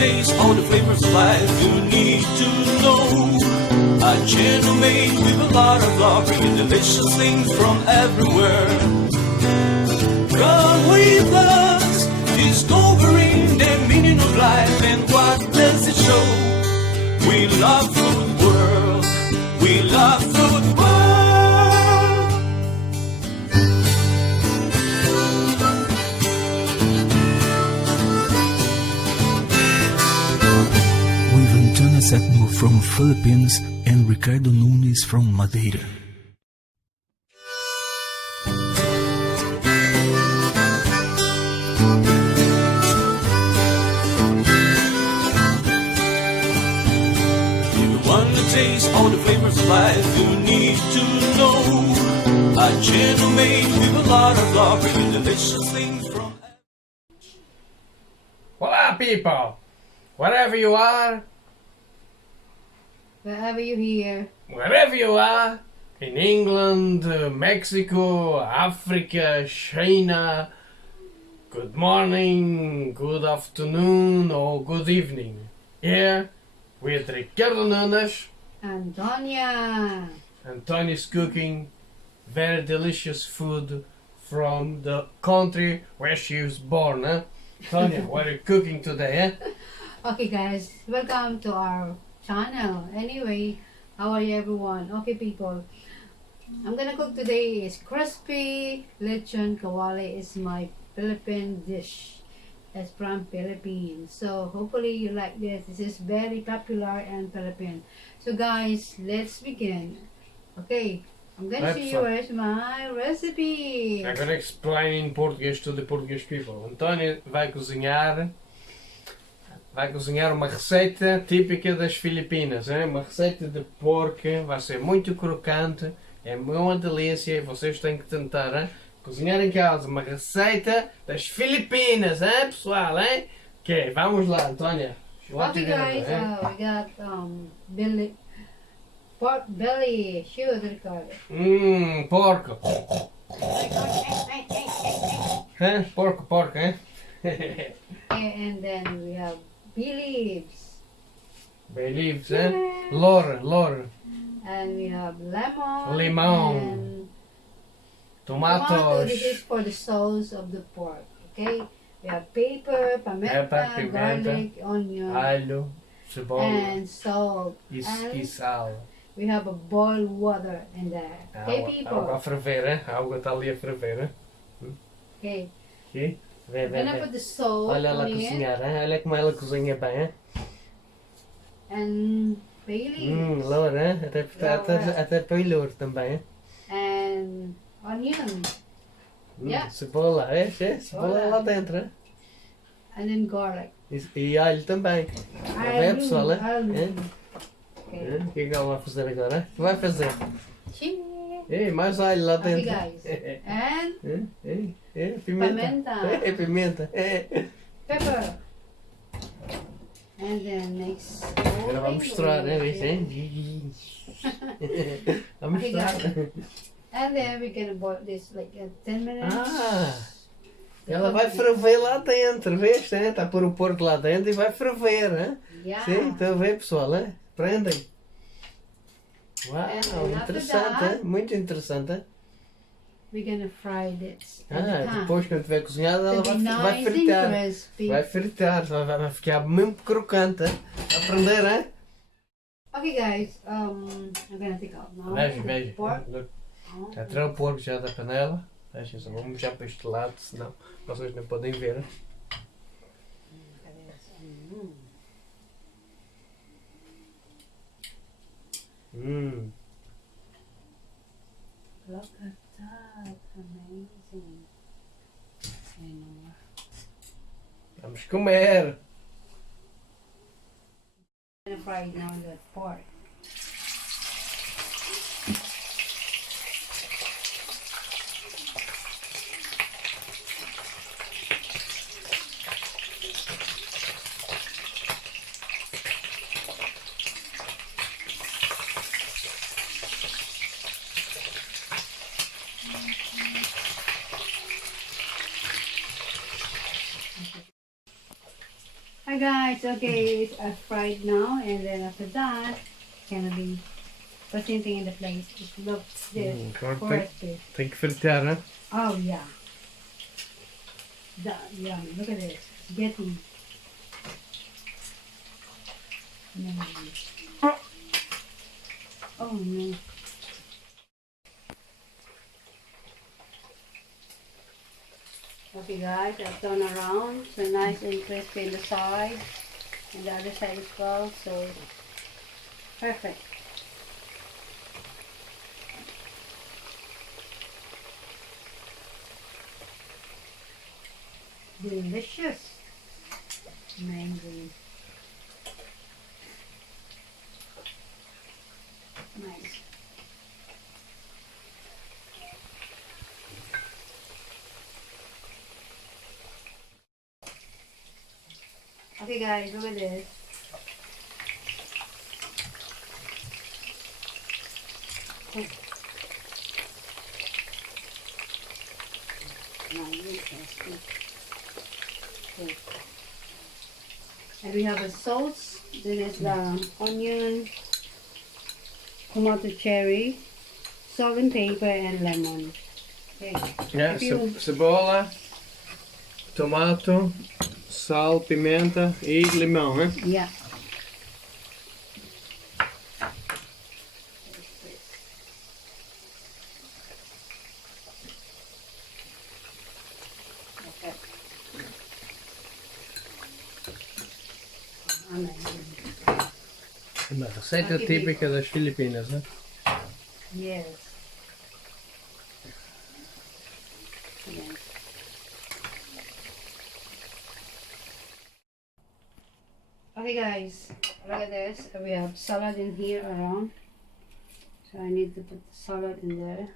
taste all the flavors of life you need to know. A channel made with a lot of love, bringing delicious things from everywhere. Come with us, discovering the meaning of life and what does it show. We love food world, we love food world. With Antonia SEPTIMO from Philippines and Ricardo Nunes from Madeira. Taste all the flavors of life you need to know. A channel made with a lot of love, bringing delicious things from. Hola, people! Wherever you are, Wherever you hear, wherever you are, in England, Mexico, Africa, China, good morning, good afternoon, or good evening. Here with Ricardo Nunes. Antonia. Antonia's cooking very delicious food from the country where she was born. Antonia, what are you cooking today? Okay guys, welcome to our channel. Anyway, how are you everyone? Okay people, I'm gonna cook today is crispy Lechon Kawali. Is my Philippine dish. That's from Philippines. So hopefully you like this. This is very popular in Philippines. So guys, let's begin. Okay, I'm gonna show you where's my recipe. I'm gonna explain in Portuguese to the Portuguese people. Antónia vai cozinhar uma receita típica das Filipinas, hein? Uma receita de porco, vai ser muito crocante, é uma delícia e vocês têm que tentar, hein? Cozinhar em casa, uma receita das Filipinas, hein, pessoal, hein? Ok, vamos lá, Antónia. Okay guys, we got pork belly, shoot Ricardo. Porco. Huh? Porco, hein? And then we have bay leaves. Bay leaves, hein? Lore. And we have lemon. Limão. And Tomatoes. tomato. This is for the sauce of the pork. Okay. We have pepper, pimenta, garlic, onion, alho, cebola, and salt. E And sal. we have a boiled water in there. Okay, people. Água a ferver, hein? A água está ali a ferver, hein? Okay. Aqui. Vê. I'm gonna put the salt Olha ela on it. cozinhar, hein? Olha como ela cozinha bem, hein? And bay leaves. Louro, hein? Até põe louro também, hein? And onion. Yeah. Cebola, é? Cebola lá dentro, hein? And then garlic. E alho também. Está bem, pessoal, hein? Okay. O que é que ela vai fazer agora, hein? O que vai fazer? Chili. Ei, mais alho lá Okay, dentro. guys. And Pimenta. pimenta. Pimenta. Pepper. And then mix. Agora vamos misturar, né? Vamos Okay, misturar. guys. And then we're gonna boil this like 10 minutes. Ela vai ferver lá dentro, vês? Né? Está a pôr o porco lá dentro e vai ferver, né? Yeah. Sim, estão a ver, pessoal, né? Prendem. Uau, And interessante, that, hein? Muito interessante, hein? we're gonna fry this. in the pan. Depois quando tiver cozinhado ela To be vai nice and fritar. crispy. Vai fritar, vai ficar mesmo crocante, hein? Aprender, hein? Okay, guys. I'm gonna take out now. Veja, the veja. pork. Já tirei o porco já da panela. Deixa só, vamos já para este lado, senão vocês não podem ver. Hein? Look at that, amazing. Vamos comer! I'm gonna fry now the pork. Hi guys, okay, it's fried now, and then after that, it's gonna be presenting in the plate. Just look this crispy. Tem que fritar, né? Oh yeah. That yummy. Look at this. It's getting. Oh no. Okay guys, I've done around, so nice and crispy in the side, and the other side as well, so perfect. Delicious. Amazing. Nice. Okay guys, look at this. Oh. Okay. And we have a sauce. This is the onion, tomato cherry, salt and pepper, and lemon. Okay. É, If you- cebola, tomato, sal, pimenta e limão, né? Yeah. Okay. Amazing. Uma receita Aqui típica das Filipinas, né? Yes. Yes. Okay guys, look at this. We have salad in here around. So I need to put the salad in there.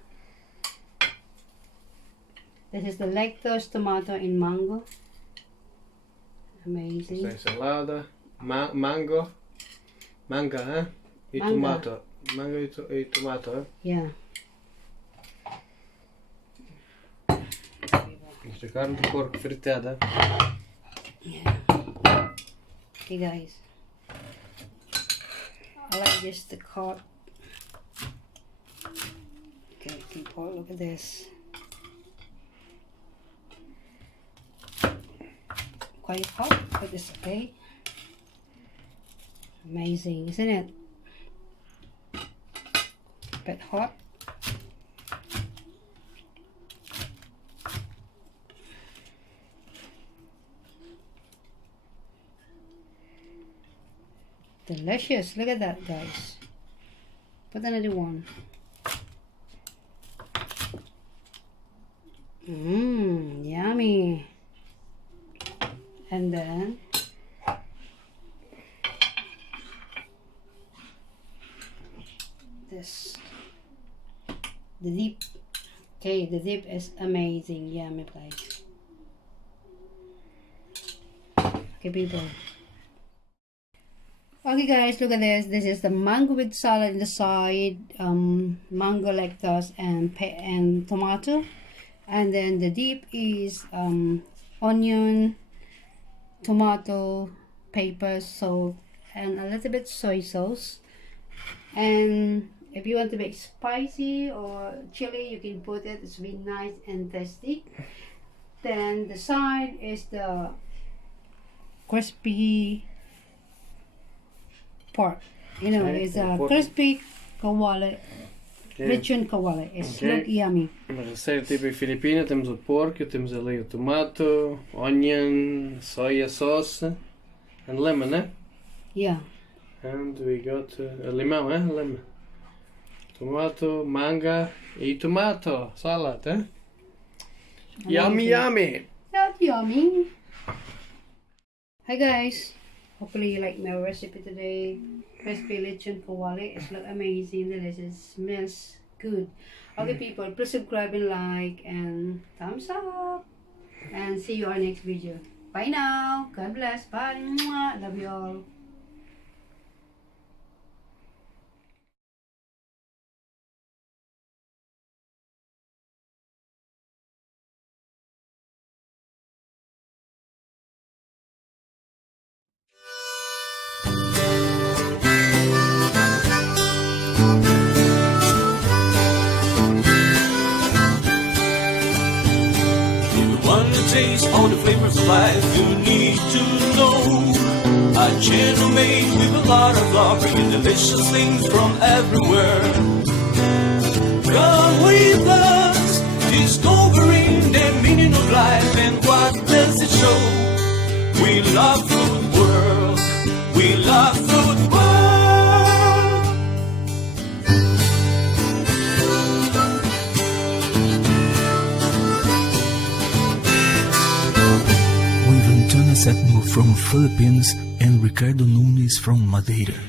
This is the lactose tomato in mango. Amazing. Tem salada, mango, manga, né? E Manga. tomato. Mango e tomato, né? Yeah. Isto é carne de porco fritada. Yeah. Okay guys. I like this to cut. Okay people, look at this. Quite hot, but it's okay. Amazing, isn't it? Bit hot. Delicious. Look at that, guys. Put another one. Mmm, yummy. And then this, the dip. Okay, the dip is amazing. Yummy place. Okay, people. Okay guys, look at this. This is the mango with salad in the side, mango lactose and tomato, and then the dip is onion, tomato, pepper, salt, and a little bit soy sauce. And if you want to make spicy or chili, you can put it. It's really nice and tasty. Then the side is the crispy pork. You know, Okay, it's a pork. crispy kawali, Lechon Kawali. It's Okay. look yummy. Uma receita típica filipina, temos o porco, temos ali o tomato, onion, soya sauce, and lemon, né? Yeah. And we got limão, né? Lemon. Tomato, manga e tomato salad, eh? Yummy, Amazing. yummy! That's yummy. Hi guys. Hopefully you like my recipe today. Crispy lechon kawali. It's look amazing, delicious, smells good. Okay people, please subscribe and like and thumbs up. And see you on next video. Bye now. God bless. Bye. Mwah. Love you all. taste all the flavors of life you need to know. A channel made with a lot of love, bringing delicious things from everywhere. Come with us, discovering the meaning of life and what does it show. We love food world, we love food world. With Antonia SEPTIMO from Philippines and Ricardo Nunes from Madeira.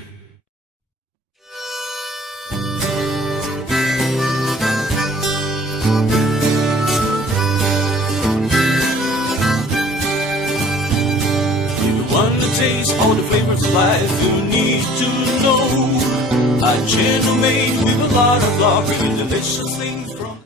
Taste all the flavors of life you need to know. A channel made with a lot of love, bringing delicious things from